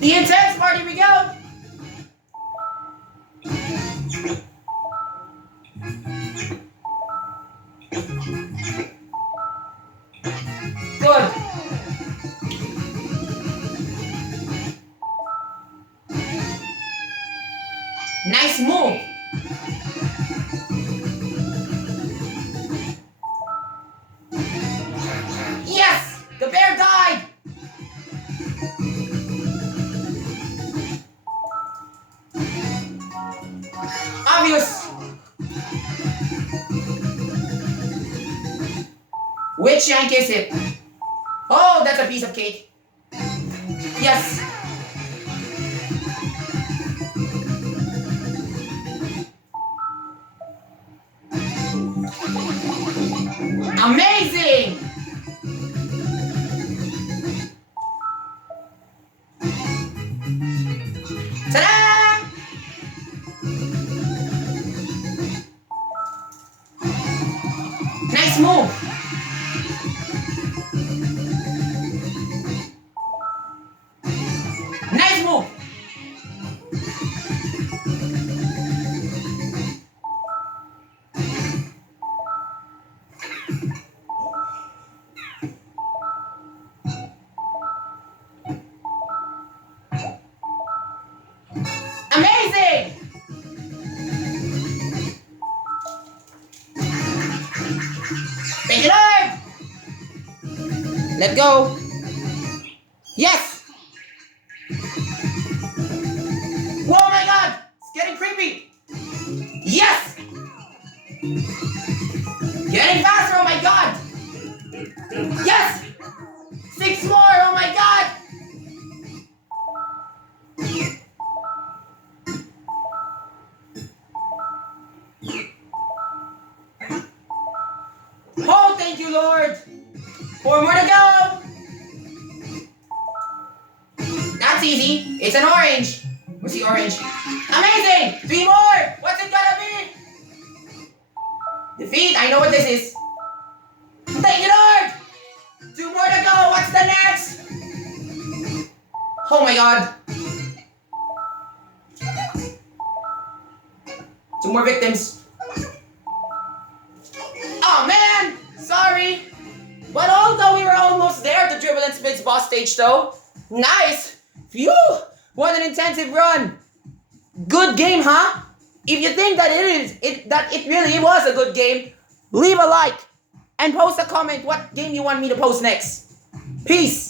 The intense part, here we go. Good. Nice move. Yes! The bear died! Obvious. Which yank is it? Oh, that's a piece of cake. Yes. Amazing! Ta-da! Nice move. Nice move. Amazing! Thank you, Lord! Let go. Yes! Oh my god! It's getting creepy! Yes! Getting faster, oh my god! Yes! 6 more, oh my god! Oh, thank you, Lord! 4 more to go! That's easy. It's an orange. What's the orange? Amazing! 3 more! What's it gonna be? Defeat. I know what this is. Thank you, Lord! 2 more to go. What's the next? Oh my god. 2 more victims. Oh man! Sorry. But although we were almost there at the Dribble and Spitz boss stage though. Nice! Phew! What an intensive run! Good game, huh? If you think that it really was a good game, leave a like and post a comment what game you want me to post next. Peace!